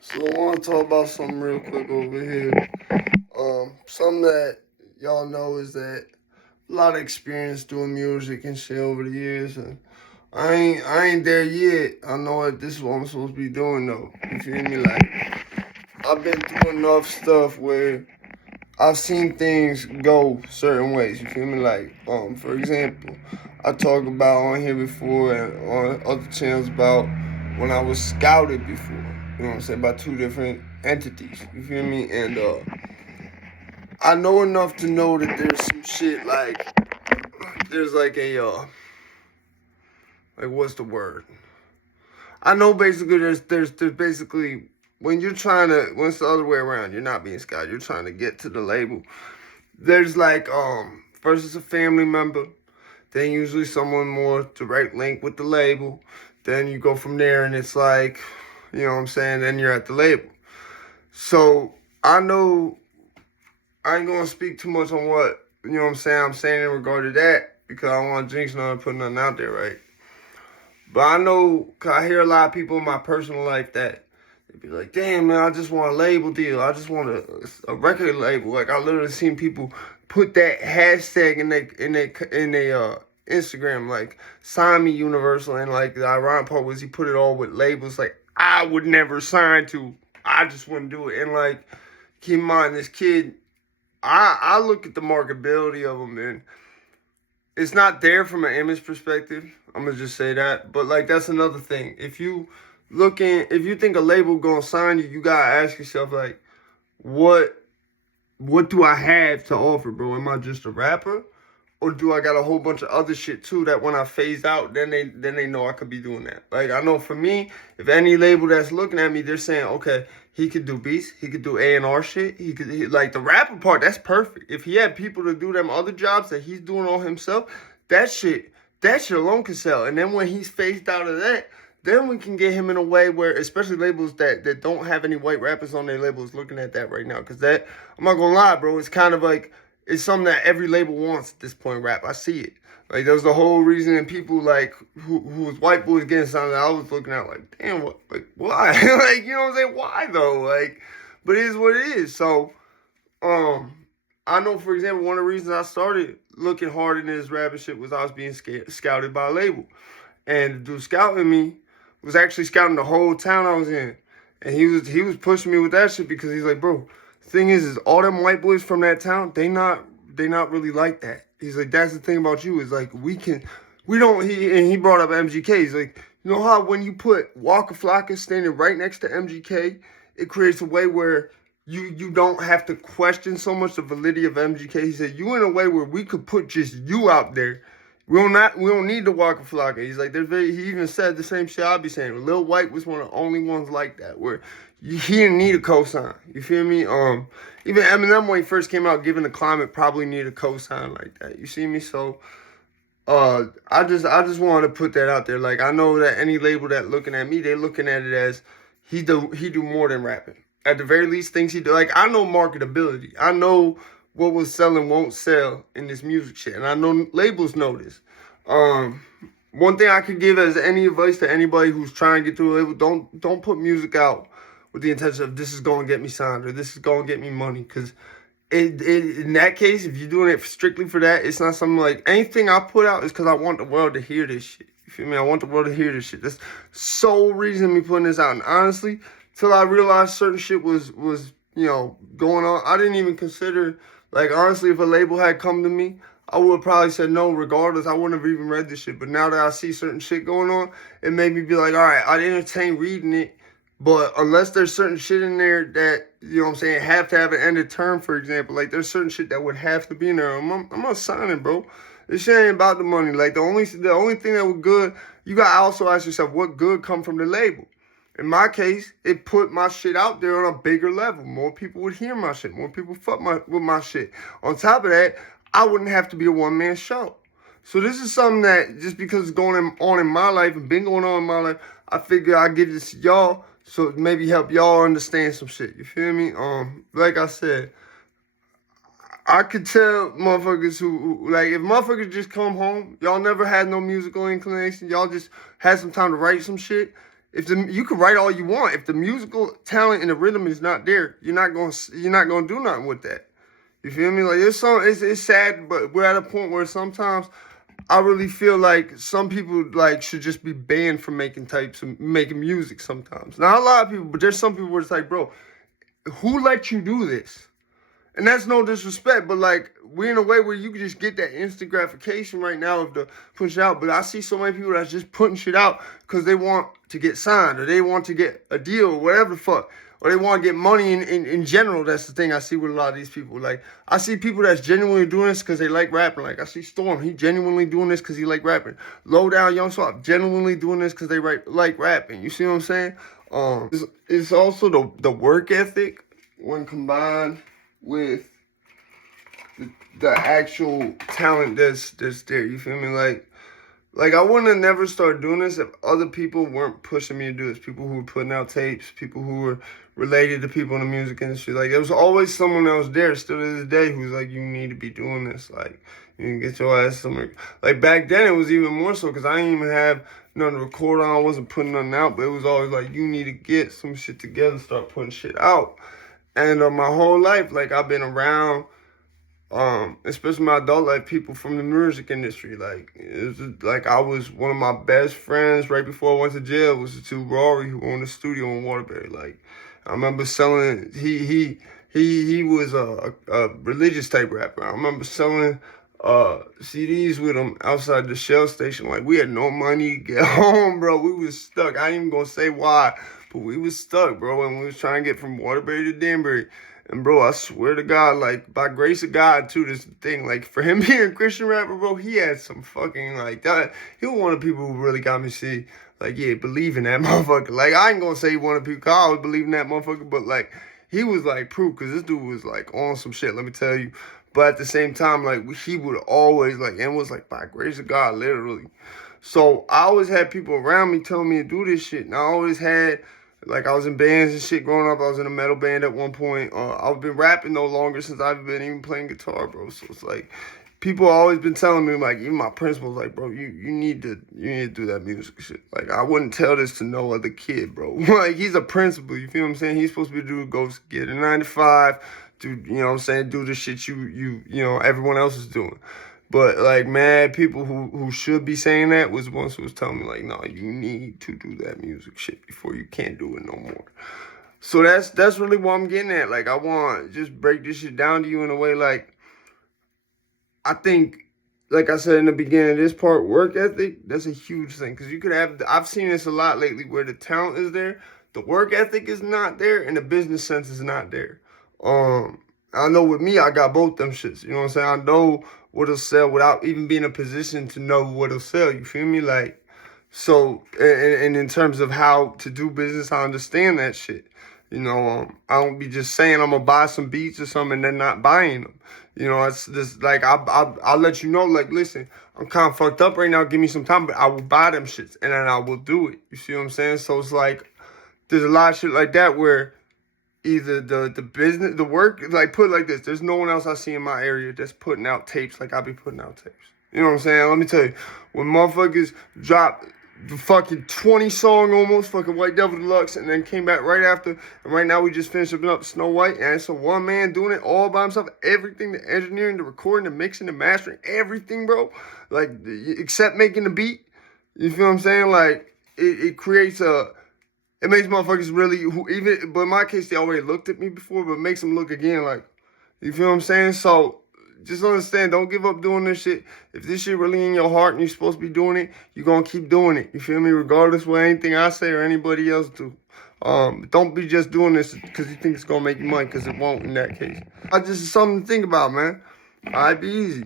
So I want to talk about something real quick over here. Something that y'all know is that a lot of experience doing music and shit over the years, and I ain't there yet. I know that this is what I'm supposed to be doing though. You feel me? Like I've been through enough stuff where I've seen things go certain ways. You feel me? Like for example, I talked about on here before and on other channels about when I was scouted before. You know what I'm saying? By two different entities. You feel me? And I know enough to know that there's some shit like there's like a like what's the word? I know basically there's basically when it's the other way around, you're not being scouted, you're trying to get to the label. There's like first it's a family member, then usually someone more direct link with the label. Then you go from there and it's like, you know what I'm saying, then you're at the label. So I know I ain't gonna speak too much on what, you know what I'm saying in regard to that, because I don't want to jinx nothing and put nothing out there, right? But I know, cause I hear a lot of people in my personal life that they be like, damn man, I just want a label deal. I just want a record label. Like I literally seen people put that hashtag in their Instagram, like sign me Universal, and like the ironic part was he put it all with labels like I would never sign to. I just wouldn't do it. And like keep in mind this kid, I look at the marketability of them, and it's not there from an image perspective. I'm gonna just say that. But like that's another thing. If you think a label gonna sign you, you gotta ask yourself like, what what do I have to offer, bro? Am I just a rapper? Or do I got a whole bunch of other shit too that when I phase out, then they know I could be doing that. Like I know for me, if any label that's looking at me, they're saying, okay, he could do beats, he could do A&R shit, like the rapper part, that's perfect. If he had people to do them other jobs that he's doing all himself, that shit, that shit alone could sell. And then when he's phased out of that, then we can get him in a way where, especially labels that don't have any white rappers on their labels looking at that right now. Cause that, I'm not gonna lie, bro, it's kind of like, it's something that every label wants at this point. Rap, I see it. Like that was the whole reason. And people like who was white boys getting something. I was looking at like, damn, what, like why? Like you know what I'm saying? Why though? Like, but it is what it is. So, um, I know for example, one of the reasons I started looking hard into this rapping shit was I was being scouted by a label, and the dude scouting me was actually scouting the whole town I was in, and he was pushing me with that shit because he's like, bro, thing is all them white boys from that town, they not really like that. He's like, that's the thing about you is like we don't he brought up MGK. He's like, you know how when you put Waka Flocka standing right next to MGK, it creates a way where you don't have to question so much the validity of MGK. He said, you in a way where we could put just you out there. We don't need the Waka Flocka. He's like, he even said the same shit I be saying. Lil White was one of the only ones like that where he didn't need a cosign. You feel me? Even Eminem when he first came out, given the climate, probably needed a cosign like that. You see me? So, I just wanted to put that out there. Like I know that any label that looking at me, they looking at it as he do more than rapping. At the very least, things he do. Like I know marketability. I know what will sell and won't sell in this music shit, and I know labels know this. Um, One thing I could give as any advice to anybody who's trying to get through a label: don't put music out with the intention of this is going to get me signed or this is going to get me money. Because in that case, if you're doing it strictly for that, it's not something like anything I put out is because I want the world to hear this shit. You feel me? I want the world to hear this shit. That's sole reason me putting this out. And honestly, till I realized certain shit was going on, I didn't even consider like honestly if a label had come to me, I would have probably said no regardless. I wouldn't have even read this shit. But now that I see certain shit going on, it made me be like, all right, I'd entertain reading it. But unless there's certain shit in there that, you know what I'm saying, have to have an ended term, for example, like there's certain shit that would have to be in there. I'm not signing, bro. This shit ain't about the money. Like the only thing that was good, you gotta also ask yourself what good come from the label. In my case, it put my shit out there on a bigger level. More people would hear my shit. More people with my shit. On top of that, I wouldn't have to be a one-man show. So this is something that just because it's going on in my life and been going on in my life, I figure I'll give this to y'all so maybe help y'all understand some shit. You feel me? Like I said, I could tell motherfuckers who like if motherfuckers just come home, y'all never had no musical inclination, y'all just had some time to write some shit. you can write all you want. If the musical talent and the rhythm is not there, you're not gonna do nothing with that. You feel me? Like it's sad, but we're at a point where sometimes I really feel like some people like should just be banned from making types of making music sometimes. Not a lot of people, but there's some people where it's like, bro, who let you do this? And that's no disrespect, but like we're in a way where you can just get that instant gratification right now of the push out. But I see so many people that's just putting shit out because they want to get signed or they want to get a deal or whatever the fuck. Or they want to get money in general. That's the thing I see with a lot of these people. Like, I see people that's genuinely doing this because they like rapping. Like, I see Storm. He genuinely doing this because he like rapping. Low Down Young Swap genuinely doing this because they like rapping. You see what I'm saying? It's also the work ethic when combined with the actual talent that's there. You feel me? Like I wouldn't have never started doing this if other people weren't pushing me to do this. People who were putting out tapes, people who were related to people in the music industry. Like, there was always someone that was there still to this day who's like, you need to be doing this. Like, you can get your ass somewhere. Like, back then, it was even more so because I didn't even have nothing to record on. I wasn't putting nothing out. But it was always like, you need to get some shit together and start putting shit out. And my whole life, like, I've been around, especially my adult life, people from the music industry. Like, it was like I was one of my best friends right before I went to jail was to Rory, who owned a studio in Waterbury. Like, I remember selling. He was a religious type rapper. I remember selling CDs with him outside the Shell station. Like, we had no money to get home, bro. We was stuck. I ain't even gonna say why, but we was stuck, bro. And we was trying to get from Waterbury to Danbury. And bro, I swear to God, like, by grace of God, too, this thing, like, for him being a Christian rapper, bro, he had some fucking, like, that. He was one of the people who really got me see, like, yeah, believe in that motherfucker. Like, I ain't gonna say he one of the people, I always believe in that motherfucker, but, like, he was, like, proof, because this dude was, like, on some shit, let me tell you. But at the same time, like, he would always, like, and was, like, by grace of God, literally. So, I always had people around me telling me to do this shit, and I always had... Like, I was in bands and shit growing up. I was in a metal band at one point. I've been rapping no longer since I've been even playing guitar, bro. So it's like, people always been telling me, like, even my principals, like, bro, you need to do that music shit. Like, I wouldn't tell this to no other kid, bro. Like, he's a principal, you feel what I'm saying? He's supposed to be go get a 9 to 5, do, you know what I'm saying, do the shit you know, everyone else is doing. But, like, mad people who should be saying that was the ones who was telling me, like, no, you need to do that music shit before you can't do it no more. So that's really what I'm getting at. Like, I want to just break this shit down to you in a way, like, I think, like I said in the beginning of this part, work ethic, that's a huge thing. Because you could have, I've seen this a lot lately where the talent is there, the work ethic is not there, and the business sense is not there. I know with me, I got both them shits. You know what I'm saying? I know what'll sell without even being in a position to know what'll sell. You feel me? Like, so, and in terms of how to do business, I understand that shit. You know, I don't be just saying I'm gonna buy some beats or something and then not buying them. You know, it's just like, I'll let you know, like, listen, I'm kind of fucked up right now. Give me some time, but I will buy them shits and then I will do it. You see what I'm saying? So it's like, there's a lot of shit like that where either the business, the work, like, put it like this, there's no one else I see in my area that's putting out tapes like I be putting out tapes. You know what I'm saying? Let me tell you, when motherfuckers drop the fucking 20 song almost, fucking White Devil Deluxe, and then came back right after, and right now we just finished up Snow White, and it's a one man doing it all by himself, everything, the engineering, the recording, the mixing, the mastering, everything, bro, like, except making the beat. You feel what I'm saying? Like, it creates it makes motherfuckers really, but in my case, they already looked at me before, but it makes them look again, like, you feel what I'm saying? So, just understand, don't give up doing this shit. If this shit really in your heart and you're supposed to be doing it, you're going to keep doing it. You feel me? Regardless of what anything I say or anybody else do. Don't be just doing this because you think it's going to make you money, because it won't in that case. Just something to think about, man. All right, be easy.